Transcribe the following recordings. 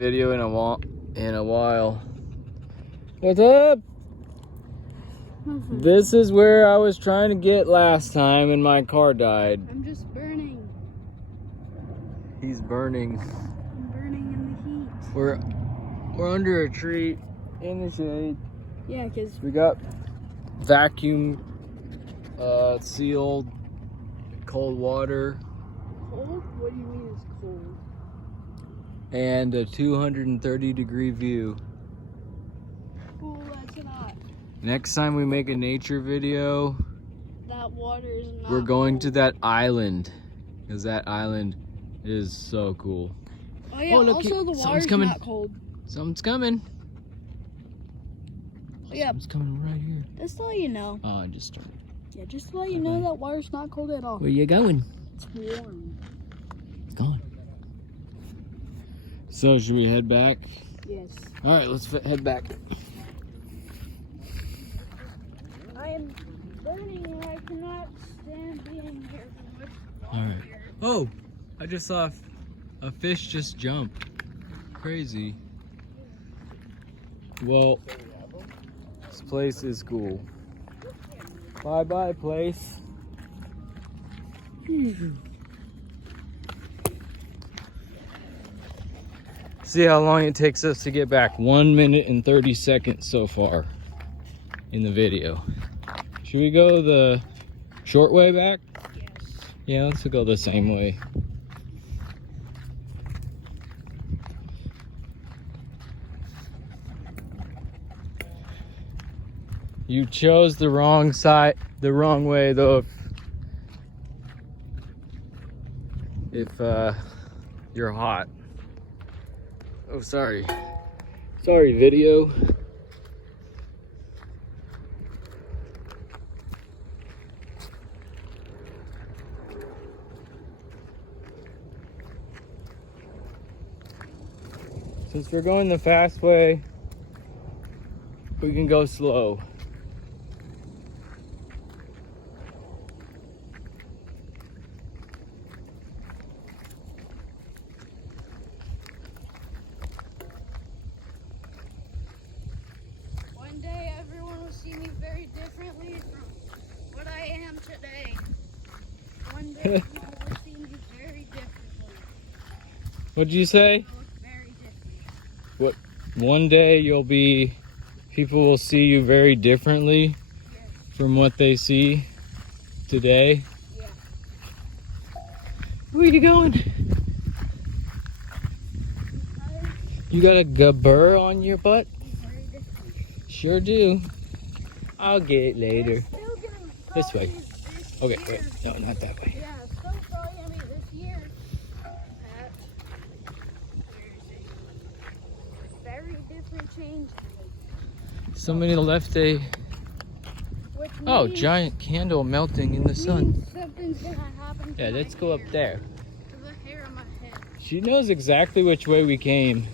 Video in a while. What's up? This is where I was trying to get last time and my car died. I'm just burning. He's burning. I'm burning in the heat. We're under a tree in the shade. Yeah, because We got vacuum sealed cold water cold? What do you mean it's cold? and a 230-degree view. Cool, that's not. Next time we make a nature video, That water is not we're going cold. to that island, because that island is so cool. Oh yeah, Oh, look, also the something's water's coming. not cold. Something's coming. Oh, yeah, Something's coming right here. just to let you know. Oh, I just started. Yeah, just to let you know that water's not cold at all. Where you going? It's warm. It's gone. So, should we head back? Yes. All right, let's head back. I am burning and I cannot stand being here for much All longer. right. Oh, I just saw a fish just jump. Crazy. Well, this place is cool. Bye-bye, place. See how long it takes us to get back. 1 minute and 30 seconds so far in the video. Should we go the short way back? Yes. Yeah, let's go the same way. You chose the wrong side, the wrong way though. If you're hot. Oh, sorry. Sorry, video. Since we're going the fast way, we can go slow. One day everyone will see me very differently from what I am today. One day people will see me very differently. What'd you say? I look very different. One day people will see you very differently from what they see today. Yeah. Where are you going? You got a gabur on your butt? Very different. Sure do. I'll get it later. It's still gonna This way. this Okay, year. wait. No, not that way. Yeah, it's still probably gonna be this year. At very different change. Somebody left a Which oh means- giant candle melting in the sun. means something's gonna happen to Yeah, my let's go up hair, there. to the hair on my head. She knows exactly which way we came.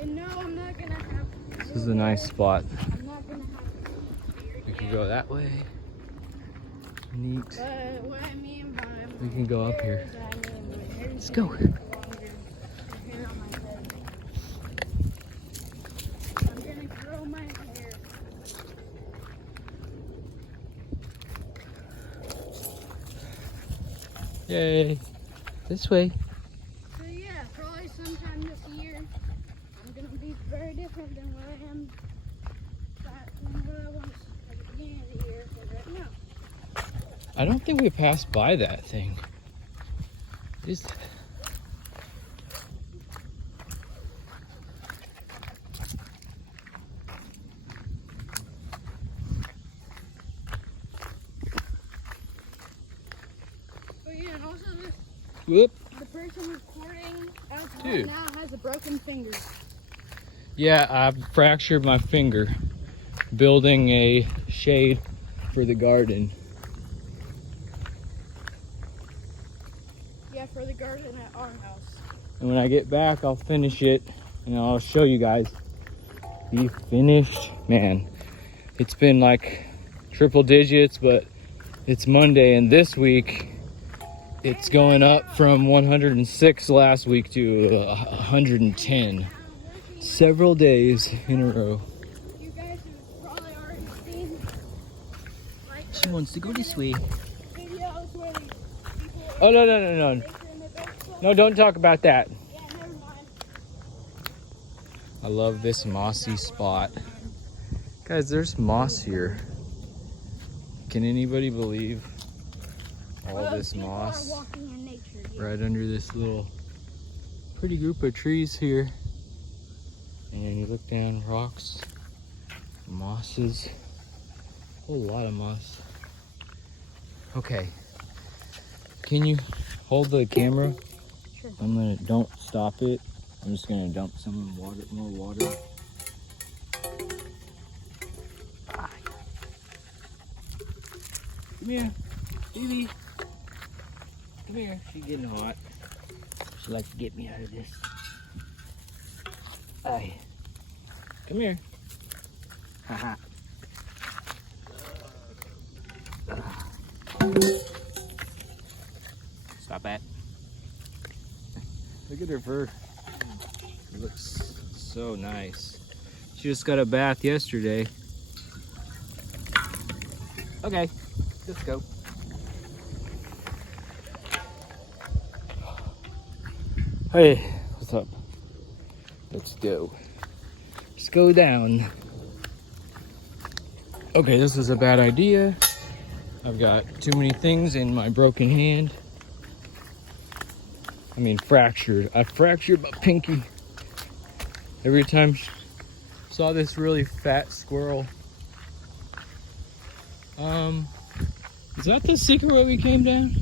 And no, I'm not gonna have. This is a nice spot. I'm not gonna have. We can go that way. Neat. But what I mean by We can go up here. is I mean my hair's Let's go. gonna get longer. The hair on my head. I'm gonna grow my hair. Yay. This way. So yeah, probably sometime this year, I'm gonna be very different than what I am. Than what I was at the beginning of the year. But right now. I don't think we passed by that thing. Is that? But yeah, and also Whoop. the person recording as well Dude. now has a broken finger. Yeah, I fractured my finger building a shade for the garden. Yeah, for the garden at our house. And when I get back, I'll finish it and I'll show you guys the finished. Man, it's been like triple digits, but it's Monday and this week It's going up from 106 last week to 110. Several days in a row. You guys have probably already seen, like, She wants to go this way. videos where people Oh, no. race in the big slope. No, don't talk about that. Yeah, never mind. I love this mossy spot. Guys, there's moss here. Can anybody believe all Well, this people moss are walking in nature here. right under this little pretty group of trees here? And you look down, rocks, mosses, a whole lot of moss. Okay, can you hold the camera? Sure. Don't stop it. I'm just gonna dump some water, more water. Come here, baby. Come here. She's getting hot. She likes to get me out of this. Aye. Come here. Haha. Stop it. Look at her fur. It looks so nice. She just got a bath yesterday. Okay, let's go. Hey, what's up? Let's go. Let's go down. Okay, this was a bad idea. I've got too many things in my broken hand. I mean, fractured. I fractured my pinky. Every time I saw this really fat squirrel. Is that the secret way we came down?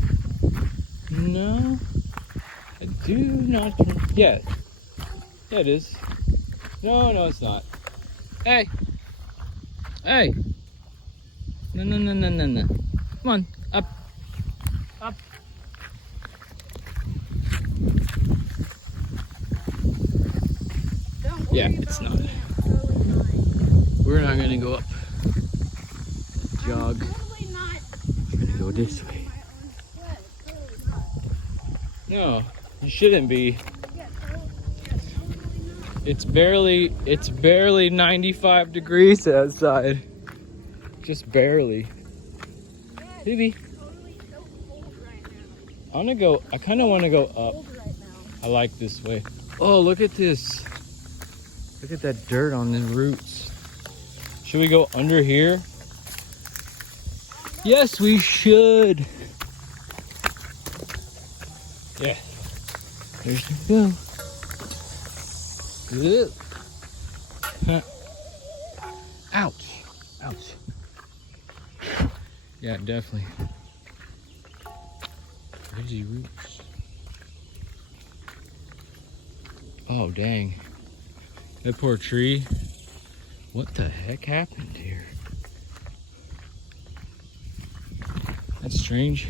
No. I do not. Yeah. Yeah, it is. No, it's not. Hey. Hey. No. Come on. Up. Up. Don't Yeah, worry it's about not. me, I'm totally fine. We're not gonna go up. Jog. I'm totally not. We're gonna go this way. My own sweat. Totally not. No, you shouldn't be. Yeah, totally not. It's barely 95 degrees outside. Just barely. Yeah, Baby, it's totally so cold right now. I kinda wanna go up. Cold right now. I like this way. Oh, look at this. Look at that dirt on the roots. Should we go under here? Yes, we should. Yeah. There's the go. Good. Huh. Ouch. Ouch. Yeah, definitely. Crazy roots. Oh, dang. That poor tree. What the heck happened here? That's strange.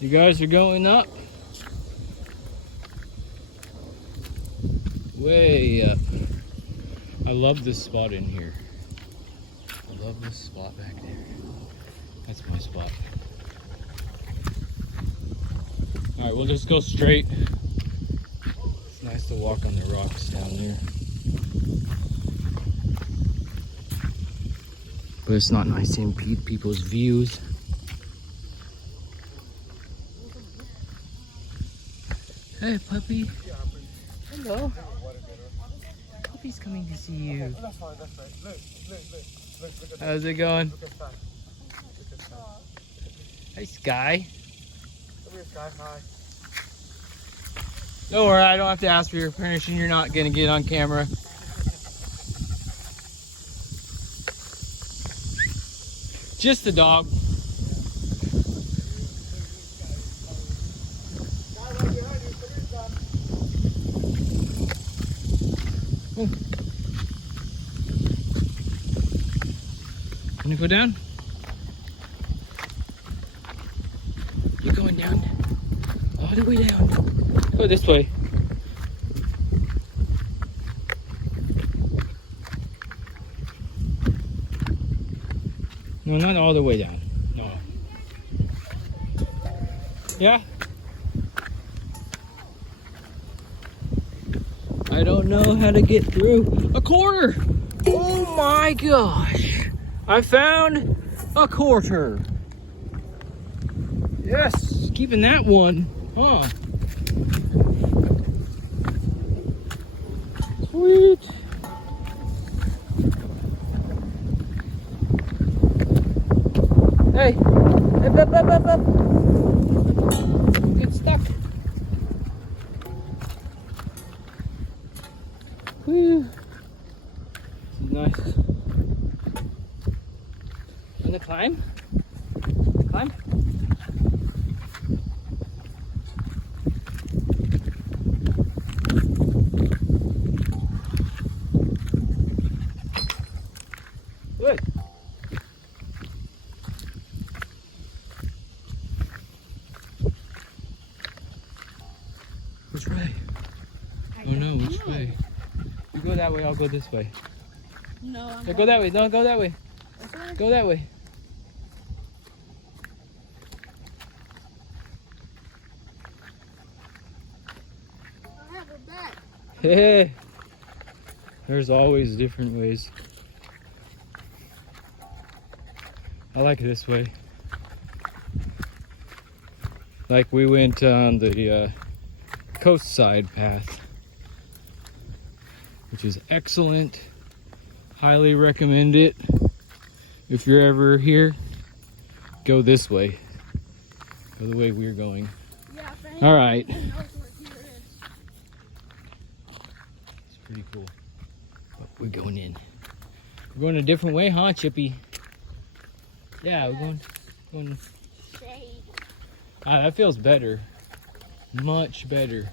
You guys are going up. Way up. I love this spot in here. I love this spot back there. That's my spot. All right, we'll just go straight. It's nice to walk on the rocks down there. But it's not nice to impede people's views. Hey, puppy. Hello. Puppy's coming to see you. How's it going? Hey, Sky. Don't worry, I don't have to ask for your permission. You're not gonna get on camera. Just the dog. Oh. Wanna go down? You're going down. All the way down. Go this way. No, not all the way down. No. Yeah? I don't know how to get through. A quarter! Oh my gosh! I found a quarter. Yes, keeping that one. Huh. Sweet. Hey, up. Get stuck. Whew. This is nice. Wanna climb? Climb? Good. Which way? Oh no, which way? You go that way, I'll go this way. No, I'm Yeah, go that way. No, go that way. Okay. Go that way. I have her back. Hey. There's always different ways. I like this way. Like we went on the coast side path, which is excellent. Highly recommend it. If you're ever here, go this way. Go the way we're going. Yeah, All right. knows where here is. It's pretty cool. But we're going in. We're going a different way, huh, Chippy? Yeah, we're going. Shade. Ah, that feels better. Much better.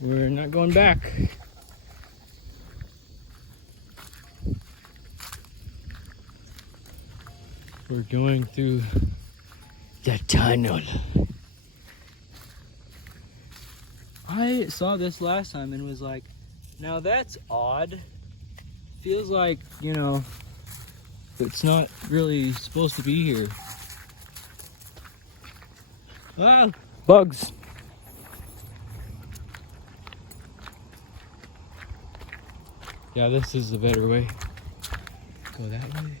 We're not going back. We're going through the tunnel. I saw this last time and was like, now that's odd. Feels like, you know, it's not really supposed to be here. Ah, bugs. Yeah, this is the better way. Go that way.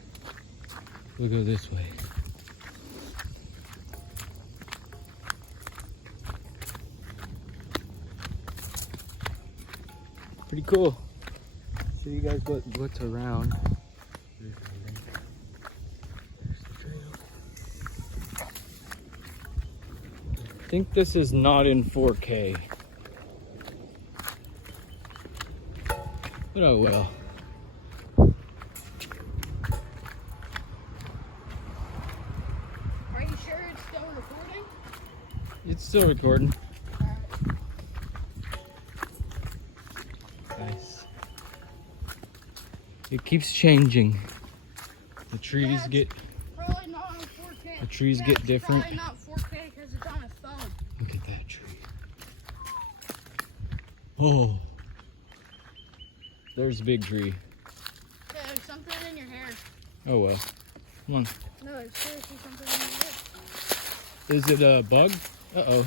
We'll go this way. Pretty cool. Show you guys what's around. There's the lake. There's the trail. I think this is not in 4K. But oh well. Are you sure it's still recording? It's still recording. Nice. It keeps changing. The trees get Probably not on 4K. the trees Yeah, get it's different. Probably not 4K because it's on a phone. Look at that tree. Oh. There's a big tree. Yeah, there's something in your hair. Oh well. Come on. No, there's seriously something in your hair. Is it a bug? Uh-oh. No,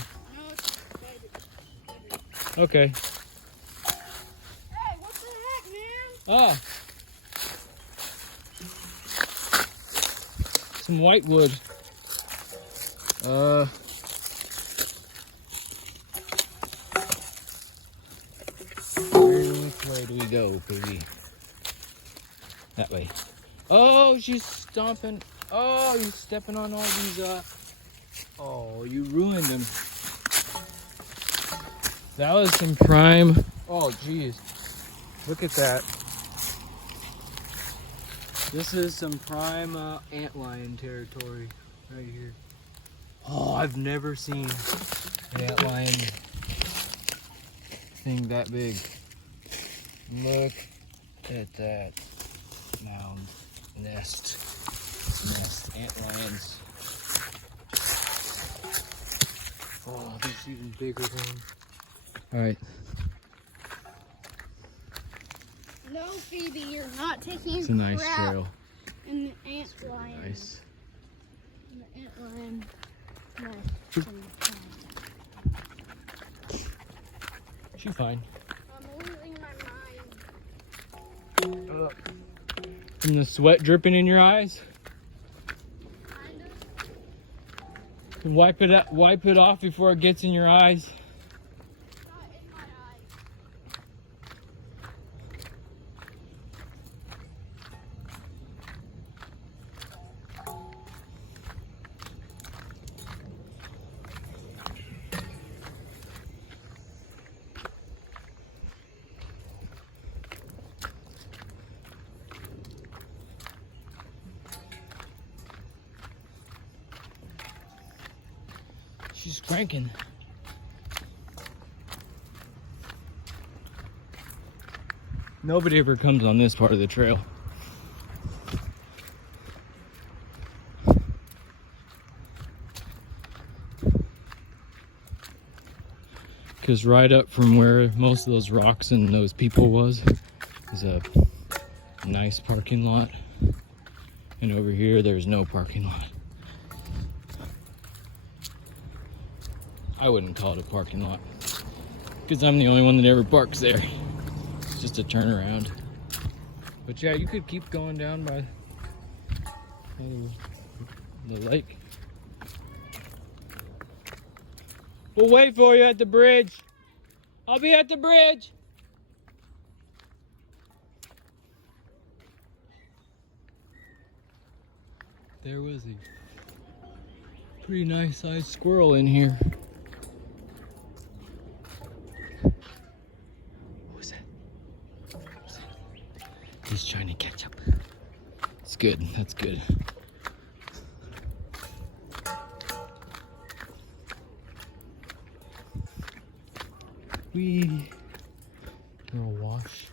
it's baby. Okay. Hey, what the heck, man? Ah. Some whitewood. Which way do we go, baby? That way. Oh, she's stomping. Oh, you're stepping on all these, oh, you ruined them. That was some prime. Oh, geez. Look at that. This is some prime antlion territory right here. Oh, I've never seen an antlion thing that big. Look at that mound nest. Antlions. Oh, there's even bigger ones. All right, No, Phoebe, you're not taking It's a nice crap trail. in the ant lion. Nice. In the ant lion. Nice. She's fine. I'm losing my mind. From the sweat dripping in your eyes? Kind of. Wipe it off before it gets in your eyes. Not in my eyes. She's cranking. Nobody ever comes on this part of the trail. Because right up from where most of those rocks and those people was is a nice parking lot. And over here, there's no parking lot. I wouldn't call it a parking lot because I'm the only one that ever parks there. It's just a turnaround. But yeah, you could keep going down by the lake. We'll wait for you at the bridge. I'll be at the bridge. There was a pretty nice sized squirrel in here. What was that? He's trying to catch up. It's good. That's good. We girl wash.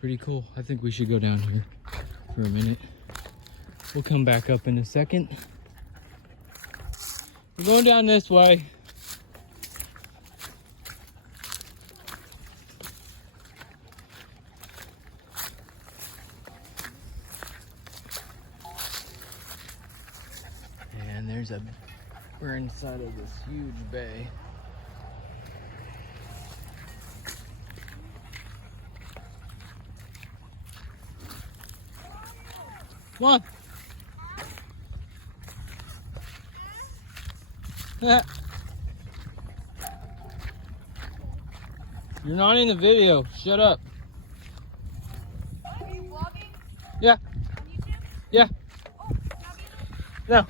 Pretty cool. I think we should go down here for a minute. We'll come back up in a second. We're going down this way. And we're inside of this huge bay. Come on. You're not in the video. Shut up. Are you vlogging? Yeah. On YouTube? Yeah. Oh, not being No.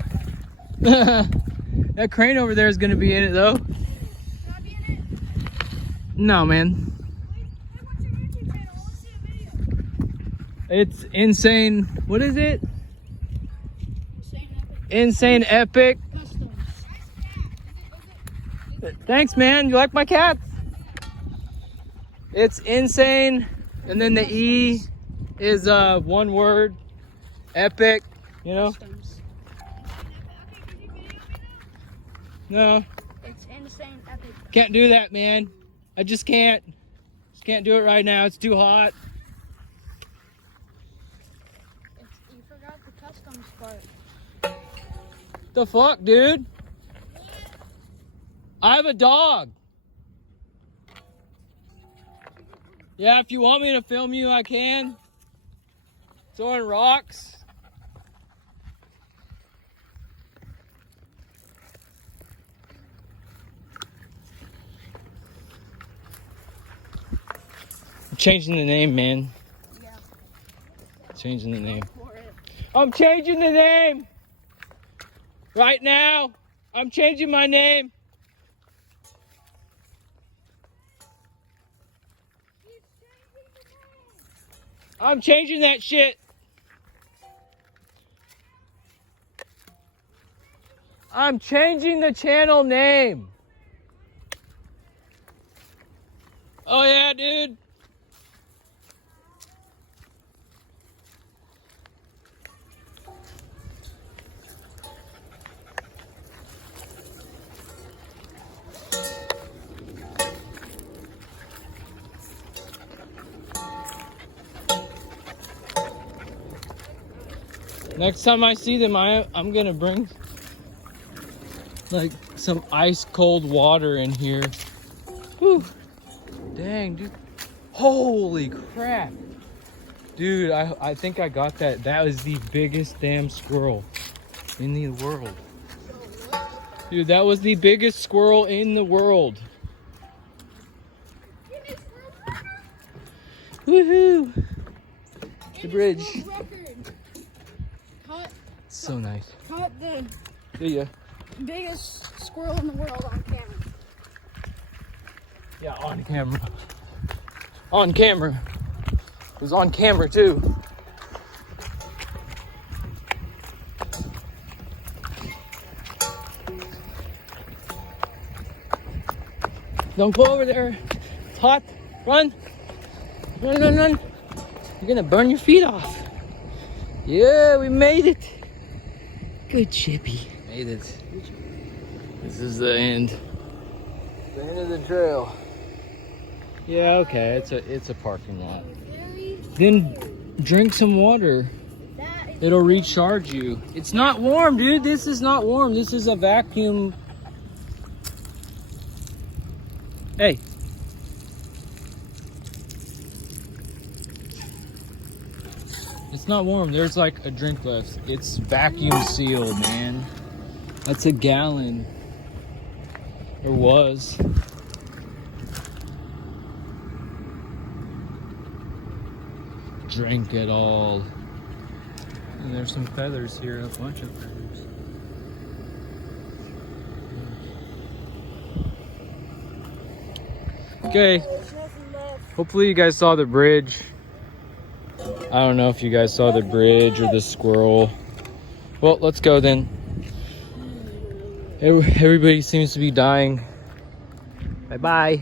That crane over there is going to be in it, though. Not be in it? No, man. Hey, what's your YouTube channel? I want to see a video. It's insane. What is it? Insane Epic Insane Epic. Customs. Thanks, man. You like my cats? It's insane. And then the E is one word. Epic. You know? Customs. No. It's Insane Epic. Can't do that, man. I just can't. Just can't do it right now. It's too hot. You forgot the customs part. The fuck, dude? I have a dog. Yeah, if you want me to film you, I can. Throwing rocks. I'm changing the name, man. Yeah. Changing the name. For it. I'm changing the name. Right now. I'm changing my name. I'm changing that shit. I'm changing the channel name. Oh yeah, dude. Next time I see them, I'm gonna bring like some ice cold water in here. Whew. Dang, dude. Holy crap. Dude, I think I got that. That was the biggest damn squirrel in the world. Dude, that was the biggest squirrel in the world. Woohoo! The bridge. So nice. Caught the See ya. biggest squirrel in the world on camera. Yeah, on camera. On camera. It was on camera too. Don't go over there. It's hot. Run. Run, run, run. You're gonna burn your feet off. Yeah, we made it. Good Chippy. Made it. This is the end. The end of the trail. Yeah, okay. It's a parking lot. Then drink some water. It'll recharge you. It's not warm, dude. This is not warm. This is a vacuum. Hey. It's not warm. There's like a drink left. It's vacuum sealed, man. That's a gallon. Or was. Drink it all. And there's some feathers here, a bunch of feathers. Okay. Hopefully you guys saw the bridge. I don't know if you guys saw the bridge or the squirrel. Well, let's go then. Everybody seems to be dying. Bye-bye.